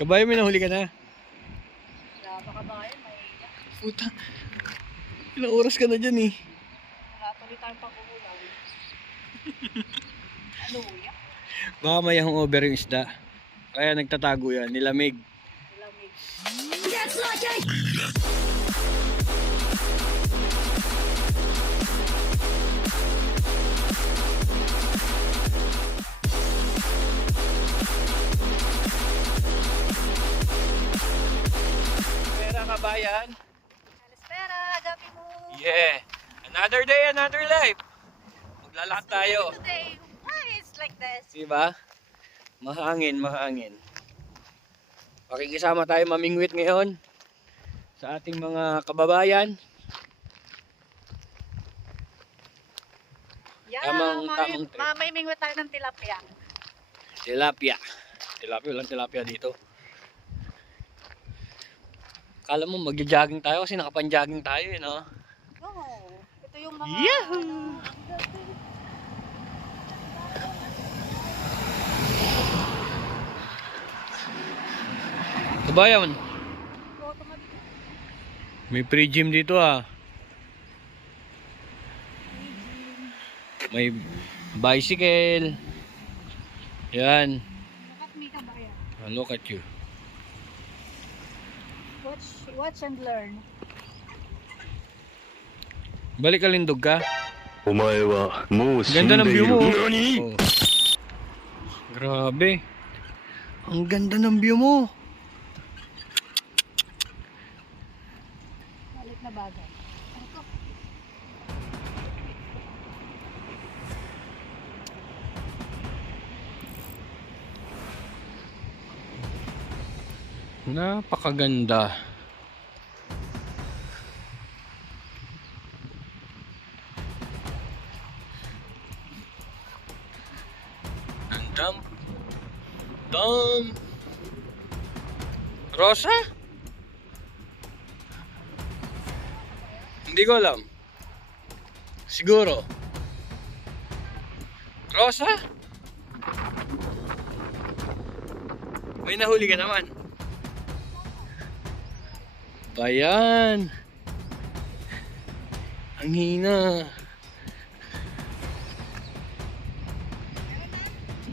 Kabayo, may nahuli ka na? Wala pa kabayan, mahina. Puta. Ilang oras ka na dyan eh. Wala tuloy tayong pag-uulam. Ano ya? Baka mayahong over yung isda. Kaya nagtatago yan, nilamig. Lamig. Pera kabayan. Espera, gabi mo. Yeah. Another day, another life. Maglalakad tayo. Today, why it's like this? Diba? Mahangin, mahangin. Pakikisama tayo mamingwit ngayon sa ating mga kababayan. Yeah, Tamang trip. may mingwit tayo ng tilapia. Tilapia. Tilapia, walang tilapia dito. Kala mo magja-jogging tayo kasi nakapan-jogging tayo eh, no? Oo. Ito yung mga... Yahoo! Kabayan, may pre-gym dito ah. May bicycle. Yan. Look at me, kabayan. Look at you. Watch and learn. Balik kalindog ka. お前はもう死ん Ganda ng でい view る。 mo. 何 Oh. Grabe. Ang ganda ng view mo. Balik na bagay. Ito. Napakaganda. Ang dam. Rosa? Hindi ko alam. Siguro. Rosa? May nahuli ka naman. Bayan. Ang hina.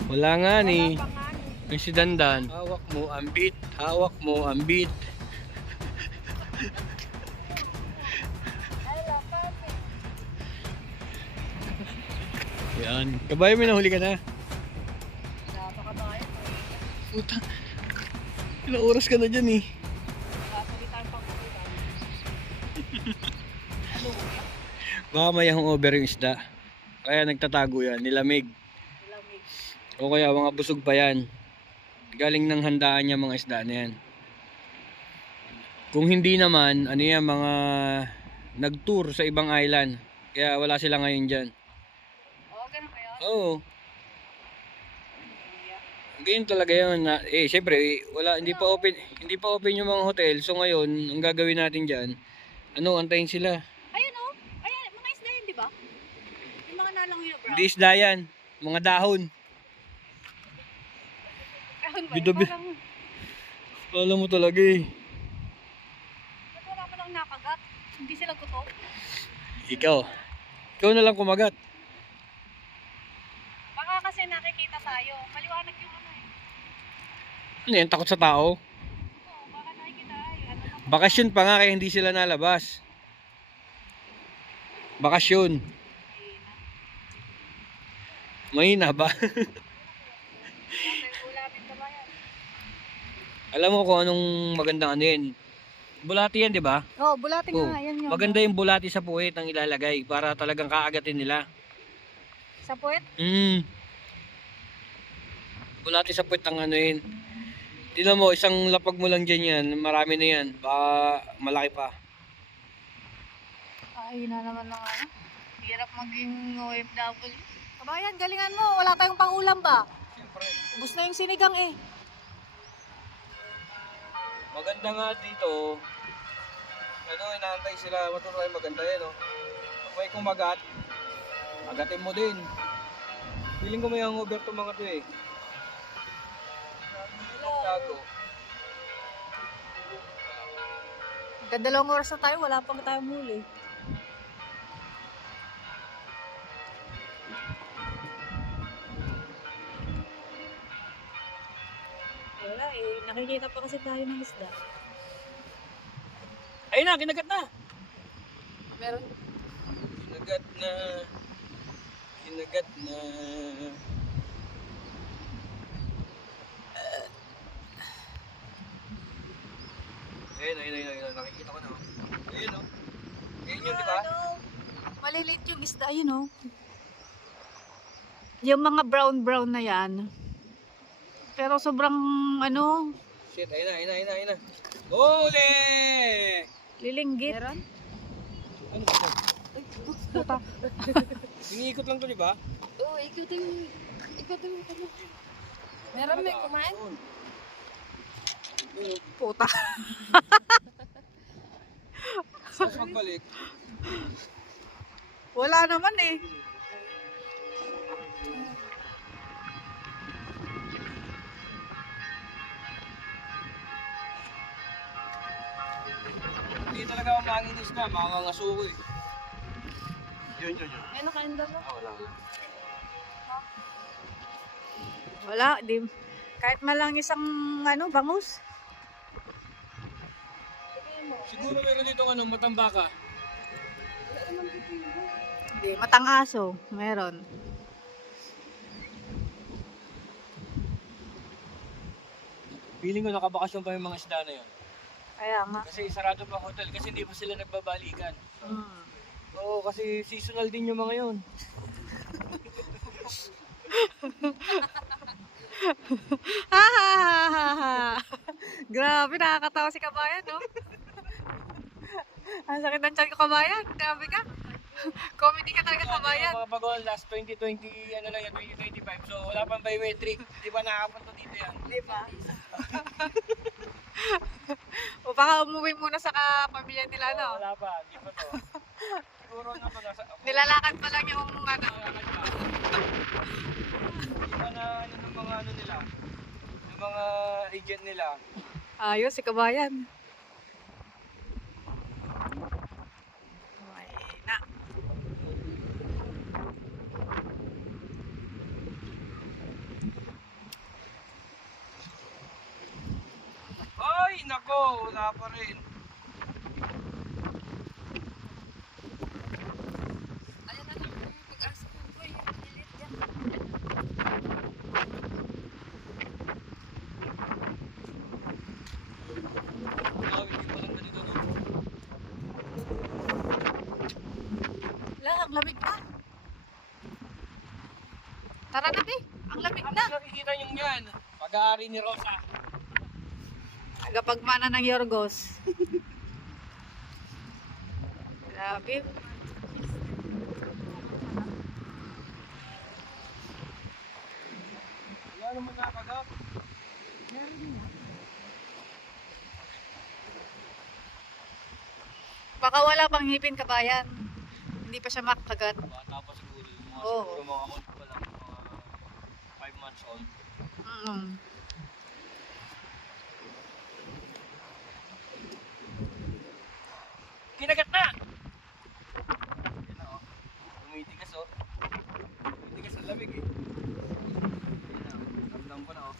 Wala nga ni. May si Dandan. Hawak mo ang beat. Hawak mo ang beat. Yan. Kabayo, may nahuli ka na? Wala pa kabayan. Puta. Ilang oras ka na dyan eh. Wala tuloy tayong pag-uulam. Ano ya? Baka mayahong over yung isda. Kaya nagtatago yan, nilamig. Lamig. O kaya mga busog pa yan. Galing ng handaan niya mga isda na yan. Kung hindi naman, ano yan, mga nag-tour sa ibang island. Kaya wala sila ngayon dyan. Oo, ganun ba yun? Oo. Yeah. Ganyan talaga yun. Syempre, hindi pa open yung mga hotel. So ngayon, ang gagawin natin dyan, antayin sila. Ayun o. Ayan, mga isda yun, di ba? Yung mga nalangoy na brown. Hindi isda yan, mga dahon. Ayun ba? Bidabi. Parang, Alam mo talaga eh. ba't wala pa lang nakagat? Hindi sila gutom. Ikaw na lang kumagat. Baka kasi nakikita tayo. Maliwanag yung ano eh. Ano yan, takot sa tao? Oo, baka nakikita ay. Ano na? Bakasyon pa nga kaya hindi sila nalabas. Bakasyon. Mahina ba? Ulamin ka ba yan? Alam mo kung anong magandang ano yun. Bulati yan, di ba? Oo, bulati Oh, nga. Yan yun. maganda yung bulati sa puwet ang ilalagay para talagang kaagatin nila. Sa puwet? Bulati sa puwet ang ano yun. Tingnan mo, isang lapag mo lang dyan yan. Marami na yan. Baka malaki pa. Ay, na naman lang ano. Hirap maging OFW. Kabayan, galingan mo. Wala tayong pang-ulam ba? Siyempre. Ubus na yung sinigang eh. Maganda nga dito. Inaantay sila matutuloy maganda yan, no? Pag may kumagat, agatin mo din. Feeling ko may hangover to mga to eh. Tago. Magdadalawang oras na tayo, wala pa tayong huli. Wala eh, nakikita pa kasi tayo ng isda. Ayun na, kinagat na. Meron? Kinagat na. Kinagat na. Ayun. Nakikita ko na. Ayun o. Ayun yun, di ba? Maliliit yung isda, yun oh. Yung mga brown na yan. Pero sobrang ano, Shit, ayun na. Huli! lilinggit. Meron? Ano ba ito? Puta. Iniikot lang to, di ba? Oo, ikutin mo. Meron may kumain? Puta. Tapos magbalik. Wala naman eh. Hindi talaga ako manginis na, makakangasuko eh. Yun. May nakain daw ba? Wala. Wala, di. Kahit malang isang ano, bangus. Siguro meron dito matambaka. Hindi, matangaso. Meron. Feeling ko nakabakasyon pa yung mga isda na yun. Kaya nga. Kasi sarado pa hotel kasi hindi pa sila nagbabalikan. Hmm. Oo, kasi seasonal din yung mga yun. Grabe, nakakatawa si Kabayan, no? Ang sakit ng tiyan ko, Kabayan. Grabe ka. Comedy ka talaga, Kabayan. Yung mga bagon, last 2020, ano lang yan, 2025. So wala pang biometric. Hindi pa nakapunta dito yan. Di ba? O baka umuwi muna sa pamilya nila, no? Wala pa, hindi pa to. Siguro na to nasa... Nilalakad pa lang yung ano. Hindi pa na ano ng mga ano nila. Yung mga agent nila. Ayos, si Kabayan. Ay, na. Ay, nako, wala pa rin. Ayan na lang yung pag-asa ko. Uy, malilit yan. Hindi pa lang ganito, no? Wala, ang lamig na. Tara na, be. Ang lamig Ano na. nakikita nyo yan? Pag-aari ni Rosa. Agapagmana ng Yorgos. Grabe. Wala naman nakagap. Baka wala pang ngipin, Kabayan. Hindi pa siya makagat. Bata pa siguro. Mga Oo. siguro mga old pa lang. Mga 5 months old. Mm. Kinagat na! Yan na oh. Tumitigas oh. Tumitigas ang lamig eh. Yan na oh. Ramdam ko na oh.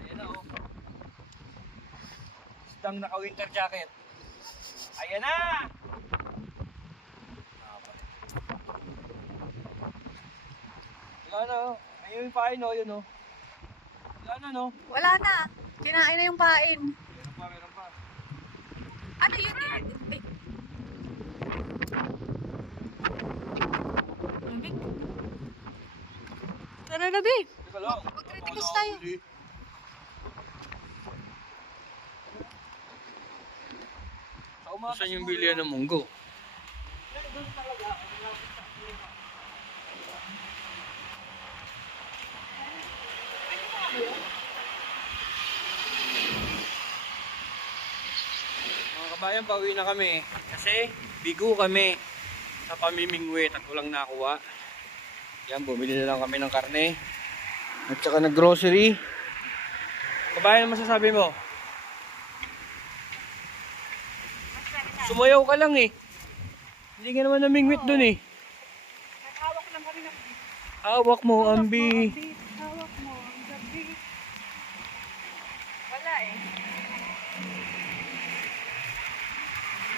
Ayan na oh. Isdang naka-winter jacket. Ayan na! Wala na oh. Ayun yung pain oh. Yun oh. Wala na no. Wala na. Kinain na yung pain. Meron pa. Ano yun? Eh? Lamig. Tara na, be. Teka lang. Mag-critics tayo. Saan yung bilihan ng munggo? Mga kabayan, pauwi na kami. Kasi bigo kami sa pamimingwit at walang nakuha. Yan, bumili na lang kami ng karne. At saka nag-grocery. Kabayan, ano masasabi mo? Sumayaw ka lang eh. Hindi ka naman namingwit dun eh. Naghawak lang kami ng Hawak mo, Ambi. Hawak mo ang gabi. Wala eh.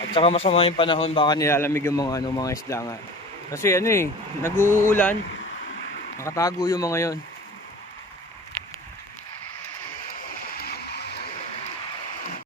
At saka masama yung panahon, baka nilalamig yung mga isda nga. Kasi ano eh, nag-uulan. Nakatago yung mga yon.